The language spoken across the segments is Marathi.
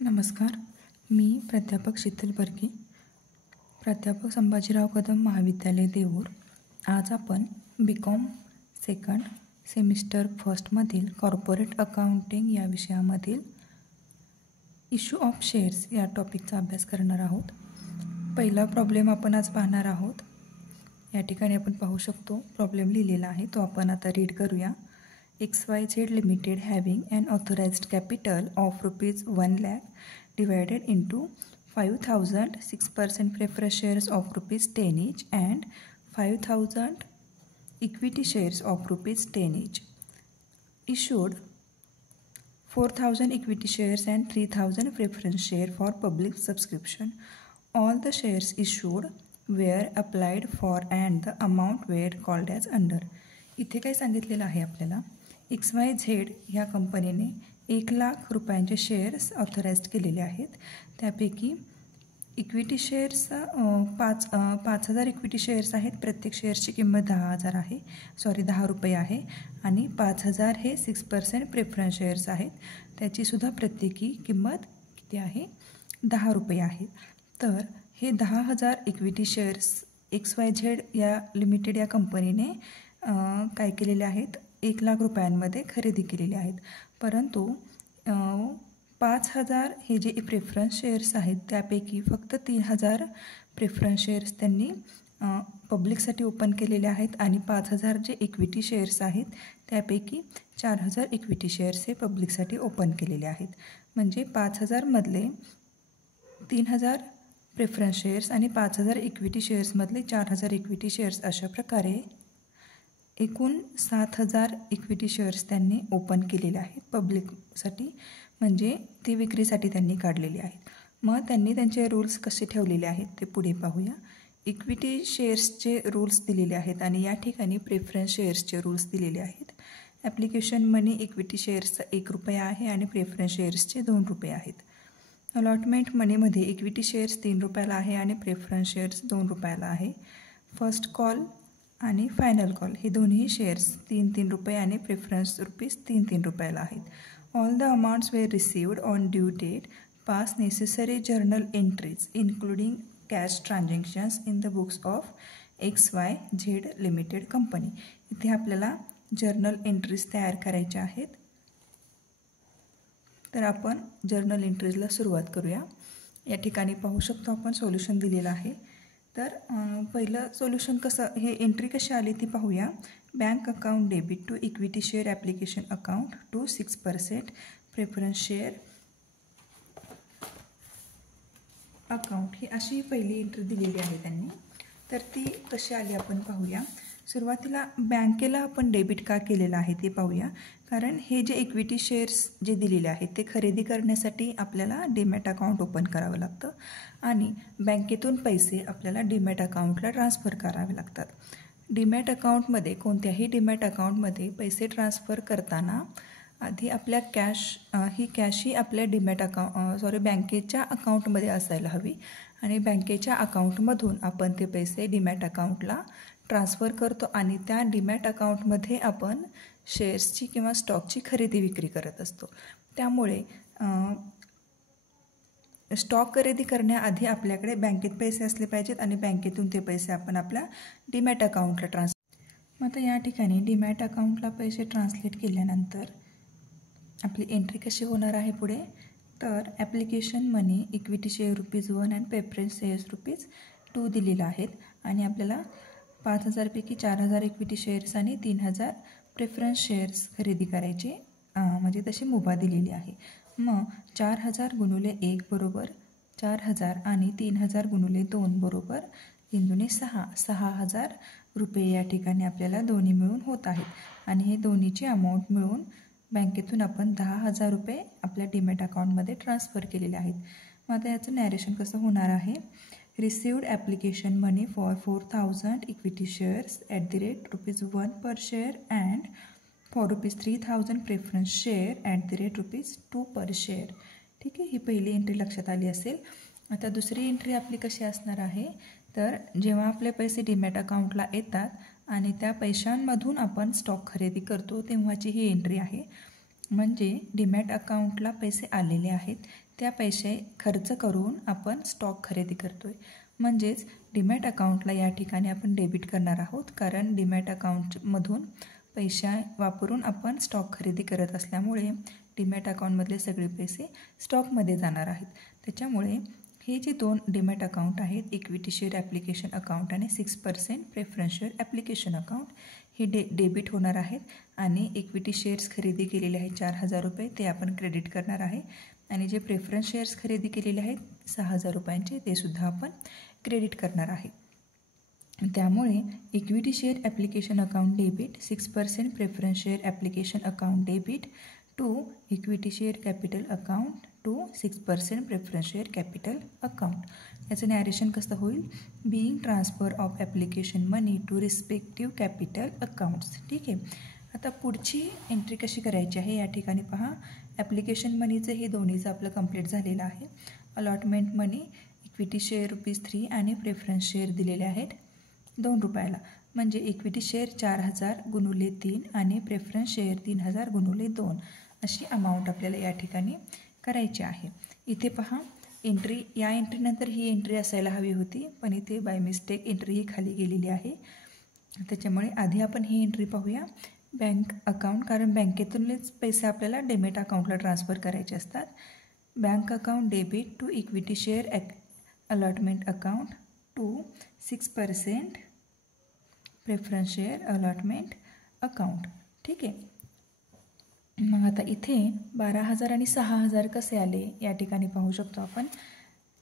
नमस्कार. मी प्राध्यापक शीतल बर्गे, प्राध्यापक संभाजीराव कदम महाविद्यालय देऊर. आज आपण BCom सेकंड सेमिस्टर फर्स्टमधील कॉर्पोरेट अकाउंटिंग या विषयामधील इश्यू ऑफ शेअर्स या टॉपिकचा अभ्यास करणार आहोत. पहिला प्रॉब्लेम आपण आज पाहणार आहोत. या ठिकाणी आपण पाहू शकतो प्रॉब्लेम लिहिलेला आहे, तो आपण आता रीड करूया. XYZ Limited having an authorized capital of ₹1 lakh divided into 5,000 6% preference shares of ₹10 each and 5,000 equity shares of ₹10 each. Issued 4,000 equity shares and 3,000 preference share for public subscription. All the shares issued were applied for and the amount were called as under. इथे काय सांगितलेलं आहे आपल्याला, XYZ ह्या कंपनीने 1 लाख रुपयांचे शेअर्स ऑथराइज्ड केलेले आहेत. त्यापैकी इक्विटी शेअर्स 5,000 इक्विटी शेअर्स आहेत. प्रत्येक शेअर्सची किंमत 10 रुपये आहे आणि 5,000 हे 6% प्रेफरन्स शेअर्स आहेत. त्याचीसुद्धा प्रत्येकी किंमत किती आहे, 10 रुपये आहे. तर हे 10,000 इक्विटी शेअर्स XYZ या लिमिटेड या कंपनीने काय केलेले आहेत, 1 लाख रुपयांमध्ये खरेदी केलेले आहेत. परंतु 5,000 हे जे प्रेफरन्स शेअर्स आहेत त्यापैकी फक्त 3,000 प्रेफरन्स शेअर्स त्यांनी पब्लिकसाठी ओपन केलेले आहेत आणि 5,000 जे इक्विटी शेअर्स आहेत त्यापैकी 4,000 इक्विटी शेअर्स हे पब्लिकसाठी ओपन केलेले आहेत. म्हणजे 5,000मधले 3,000 प्रेफरन्स शेअर्स आणि 5,000 इक्विटी शेअर्समधले 4,000 इक्विटी शेअर्स, अशा प्रकारे एकूण 7,000 इक्विटी शेअर्स त्यांनी ओपन केलेले आहेत पब्लिकसाठी, म्हणजे ते विक्रीसाठी त्यांनी काढलेले आहेत. मग त्यांनी त्यांचे रूल्स कसे ठेवलेले आहेत ते पुढे पाहूया. इक्विटी शेअर्सचे रूल्स दिलेले आहेत आणि या ठिकाणी प्रेफरन्स शेअर्सचे रूल्स दिलेले आहेत. ॲप्लिकेशन मनी इक्विटी शेअर्सचा 1 रुपया आहे आणि प्रेफरन्स शेअर्सचे 2 रुपये आहेत. अलॉटमेंट मनीमध्ये इक्विटी शेअर्स 3 रुपयाला आहे आणि प्रेफरन्स शेअर्स 2 रुपयाला आहे. फर्स्ट कॉल आणि फायनल कॉल हे दोन्ही शेअर्स 3-3 रुपये आणि प्रेफरन्स ₹3-3 रुपयाला आहेत. All the amounts were received on due date pass necessary journal entries including cash transactions in the books of XYZ limited company. इथे आपल्याला जर्नल एंट्रीज तयार करायच्या आहेत. तर आपण जर्नल एंट्रीजला सुरुवात करूया. या ठिकाणी पाहू शकतो आपण सोल्युशन दिलेलं आहे. तर पहिलं सोल्युशन कसं, हे एंट्री कशी आली ती पाहूया. Bank account debit to equity share application account to 6% preference share account, ही अशी पहिली एंट्री दिलेली आहे त्यांनी. तर ती कशी आली आपण पाहूया. सुरुवातीला बँकेला आपण डेबिट का केलेलं आहे ते पाहूया. कारण हे जे इक्विटी शेअर्स जे दिलेले आहेत ते खरेदी करण्यासाठी आपल्याला डीमॅट अकाउंट ओपन करावं लागतं आणि बँकेतून पैसे आपल्याला डीमॅट अकाउंटला ट्रान्सफर करावे लागतात. डीमॅट अकाउंटमध्ये, कोणत्याही डीमॅट अकाउंटमध्ये पैसे ट्रान्सफर करताना आधी आपल्या कॅश ही आपल्या बँकेच्या अकाउंटमध्ये असायला हवी आणि बँकेच्या अकाउंटमधून आपण ते पैसे डीमॅट अकाउंटला ट्रान्सफर करतो आणि त्या डीमॅट अकाउंटमध्ये आपण शेअर्सची किंवा स्टॉकची खरेदी विक्री करत असतो. त्यामुळे स्टॉक खरेदी करण्याआधी आपल्याकडे बँकेत पैसे असले पाहिजेत आणि बँकेतून ते पैसे आपण आपल्या डीमॅट अकाउंटला मग आता या ठिकाणी डीमॅट अकाउंटला पैसे ट्रान्सलेट केल्यानंतर आपली एंट्री कशी होणार आहे पुढे. तर ॲप्लिकेशन मनी इक्विटी शेअर ₹1 आणि प्रेफरन्स शेअर्स ₹2 दिलेलं आहेत आणि आपल्याला 5,000 पैकी 4,000 इक्विटी शेअर्स आणि 3,000 प्रेफरन्स शेअर्स खरेदी करायचे, म्हणजे तशी मुभा दिलेली आहे. मग 4,000 गुणुले 1 बरोबर 4,000 आणि 3,000 गुणुले 2 बरोबर 6,000 रुपये या ठिकाणी आपल्याला दोन्ही मिळून होत आहेत आणि हे दोन्हीची अमाऊंट मिळून बँकेतून आपण 10,000 रुपये आपल्या डीमॅट अकाउंटमध्ये ट्रान्सफर केलेले आहेत. मग आता याचं नॅरेशन कसं होणार आहे. Received application money for 4,000 equity shares @1 per share and for ₹3,000 preference share @2 per share. ठीक आहे, ही पहिली एंट्री लक्षात आली असेल. आता दुसरी एंट्री आपली कशी असणार आहे. तर जेव्हा आपले पैसे डीमॅट अकाउंटला येतात आणि त्या पैशांमधून आपण स्टॉक खरेदी करतो तेव्हाची ही एंट्री आहे. म्हणजे डीमॅट अकाउंटला पैसे आलेले आहेत, त्या पैसे खर्च करून आपण स्टॉक खरेदी करतो आहे. म्हणजेच डीमॅट अकाउंटला या ठिकाणी आपण डेबिट करणार आहोत, कारण डीमॅट अकाउंटमधून पैसे वापरून आपण स्टॉक खरेदी करत असल्यामुळे डीमॅट अकाउंटमधले सगळे पैसे स्टॉकमध्ये जाणार आहेत. त्याच्यामुळे हे जे 2 डीमॅट अकाउंट आहेत, इक्विटी शेअर ॲप्लिकेशन अकाउंट आणि 6% प्रेफरन्स शेअर ॲप्लिकेशन अकाउंट, हे डेबिट होणार आहेत. आणि इक्विटी शेअर्स खरेदी केलेले आहेत 4,000 रुपये, ते आपण क्रेडिट करणार आहे. आणि जे प्रेफरन्स शेअर्स खरेदी केलेले आहेत 6,000 रुपयांचे, ते सुद्धा आपण क्रेडिट करणार आहे. त्यामुळे equity share application account debit 6% preference share application account debit to equity share capital account to 6% preference share capital account. याचं नॅरेशन कसं होईल? Being transfer of application money to respective capital accounts. ठीक आहे. आता पुढची एंट्री कशी करायची आहे या ठिकाणी पहा. ॲप्लिकेशन मनीचं हे दोन्हीचं आपलं कंप्लीट झालेलं आहे. अलॉटमेंट मनी इक्विटी शेअर ₹3 आणि प्रेफरन्स शेअर दिलेले आहेत ₹2. म्हणजे इक्विटी शेअर 4,000 गुणुले 3 आणि प्रेफरन्स शेअर 3,000 गुणुले 2 अशी अमाऊंट आपल्याला या ठिकाणी करायची आहे. इथे पहा एंट्री, या एंट्रीनंतर ही एंट्री असायला हवी होती, पण इथे बाय मिस्टेक एंट्री ही खाली गेलेली आहे. त्याच्यामुळे आधी आपण ही एंट्री पाहूया. बँक अकाउंट, कारण बँकेतूनच पैसे आपल्याला डीमॅट अकाउंटला ट्रान्सफर करायचे असतात. Bank account debit to equity share allotment account to 6% preference share allotment account. ठीक आहे. मग आता इथे 12,000 आणि 6,000 कसे आले या ठिकाणी पाहू शकतो आपण.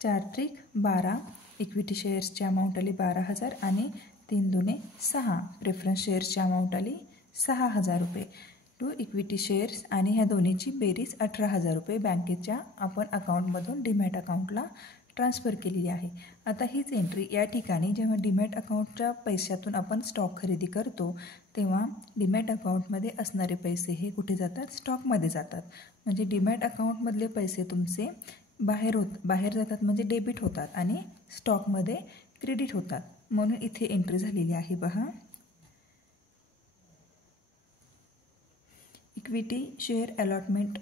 4×12 इक्विटी शेअर्सची अमाऊंट आली 12,000 आणि 3×2 6 प्रेफरन्स शेअर्सची अमाऊंट आली 6,000 रुपये टू इक्विटी शेअर्स, आणि ह्या दोन्हीची बेरीज 18,000 रुपये बँकेच्या आपण अकाउंटमधून डीमॅट अकाउंटला ट्रान्सफर केलेली आहे. आता हीच एंट्री या ठिकाणी जेव्हा डीमॅट अकाउंटच्या पैशातून आपण स्टॉक खरेदी करतो तेव्हा डीमॅट अकाउंटमध्ये असणारे पैसे हे कुठे जातात? स्टॉकमध्ये जातात. म्हणजे डीमॅट अकाउंटमधले पैसे तुमचे बाहेर जातात, म्हणजे डेबिट होतात आणि स्टॉकमध्ये क्रेडिट होतात. म्हणून इथे एंट्री झालेली आहे पहा. Equity share allotment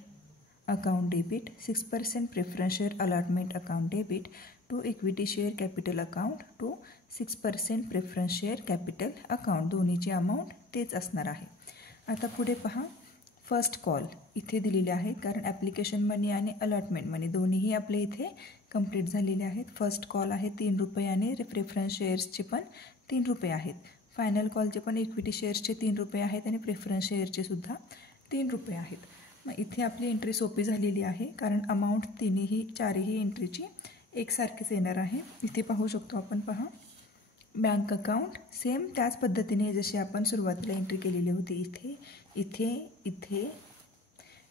account debit 6% preference share allotment account debit to equity share capital account to 6% preference share capital account, दोन्हीची अमाऊंट तेच असणार आहे. आता पुढे पहा. फर्स्ट कॉल इथे दिलेले आहेत, कारण ॲप्लिकेशन मनी आणि अलॉटमेंट मनी दोन्हीही आपले इथे कंप्लीट झालेले आहेत. फर्स्ट कॉल आहे ₹3 आणि प्रेफरन्स शेअर्सचे पण ₹3 आहेत. फायनल कॉलचे पण इक्विटी शेअर्सचे ₹3 आहेत आणि प्रेफरन्स शेअरचे सुद्धा ₹3 आहेत. मग इथे आपली एंट्री सोपी झालेली आहे, कारण अमाऊंट चारही एंट्रीची एकसारखीच येणार आहे. इथे पाहू शकतो आपण पहा. बँक अकाउंट सेम त्याच पद्धतीने जशी आपण सुरुवातीला एंट्री केलेली होती, इथे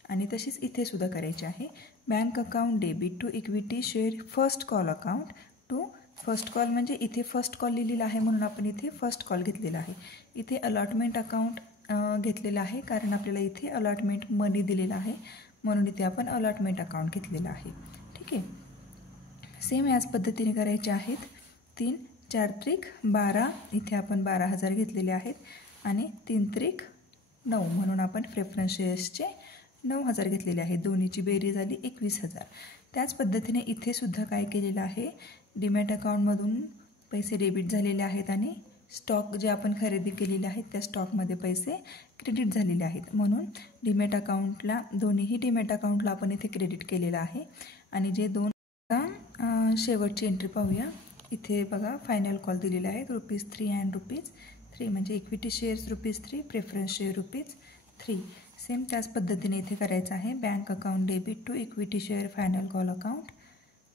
आणि तशीच इथे सुद्धा करायची आहे. Bank account debit to equity share first call account to first call, म्हणजे इथे फर्स्ट कॉल लिहिलेला आहे म्हणून आपण इथे फर्स्ट कॉल घेतलेला आहे. इथे अलॉटमेंट अकाउंट घेतलेलं आहे, कारण आपल्याला इथे अलॉटमेंट मनी दिलेला आहे म्हणून इथे आपण अलॉटमेंट अकाउंट घेतलेलं आहे. ठीक आहे. सेम याच पद्धतीने करायचे आहेत. 4×12 इथे आपण 12,000 घेतलेले आहेत आणि 3×9 म्हणून आपण प्रेफरन्स शेअर्सचे 9,000 घेतलेले आहेत. दोन्हीची बेरीज झाली 21,000. त्याच पद्धतीने इथे सुद्धा काय केलेलं आहे, डीमॅट अकाउंटमधून पैसे डेबिट झालेले आहेत आणि स्टॉक जे आपण खरेदी केलेले आहेत त्या स्टॉकमध्ये पैसे क्रेडिट झालेले आहेत. म्हणून डीमॅट अकाउंटला, दोन्हीही डीमॅट अकाउंटला आपण इथे क्रेडिट केलेलं आहे. आणि जे दोन शेवटची एंट्री पाहूया. इथे बघा फायनल कॉल दिलेले आहेत ₹3 अँड ₹3, म्हणजे equity shares ₹3, preference share ₹3. Same त्याच पद्धतीने इथे करायचं आहे. Bank account debit to equity share final call account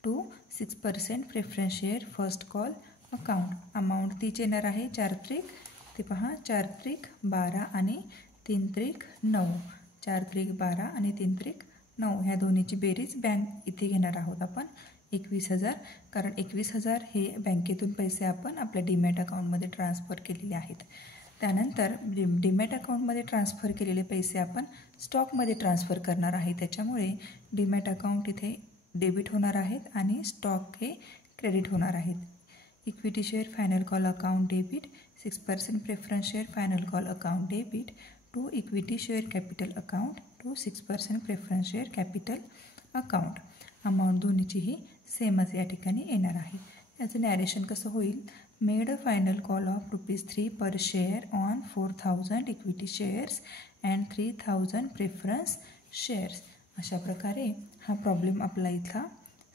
to 6% preference share first call account. Amount तीच येणार आहे 4 ते पहा 4×12 आणि 3×9. 4×12 आणि 3×9 ह्या दोन्हीची बेरीज बँक इथे घेणार आहोत आपण 21,000, कारण 21,000 हे बँकेतून पैसे आपण आपल्या डीमॅट अकाउंटमध्ये ट्रान्सफर केलेले आहेत. त्यानंतर डीमॅट अकाउंटमध्ये ट्रान्सफर केलेले पैसे आपण स्टॉकमध्ये ट्रान्सफर करणार आहे. त्याच्यामुळे डीमॅट अकाउंट इथे डेबिट होणार आहेत आणि स्टॉक हे क्रेडिट होणार आहेत. Equity share final call account debit 6% preference share final call account debit to equity share capital account to 6% preference share capital account. Amount दोन्हीचीही सेमच या ठिकाणी येणार आहे. याचं नॅरेशन कसं होईल? Made a final call of ₹3 per share on 4,000 equity shares and 3,000 preference shares. अशा प्रकारे हा प्रॉब्लेम आपला इथला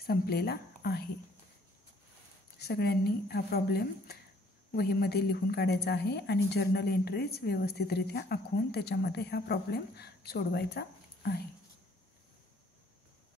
संपलेला आहे. सगळ्यांनी हा प्रॉब्लेम वहीमध्ये लिहून काढायचा आहे आणि जर्नल एंट्रीज व्यवस्थितरित्या आखून त्याच्यामध्ये हा प्रॉब्लेम सोडवायचा आहे.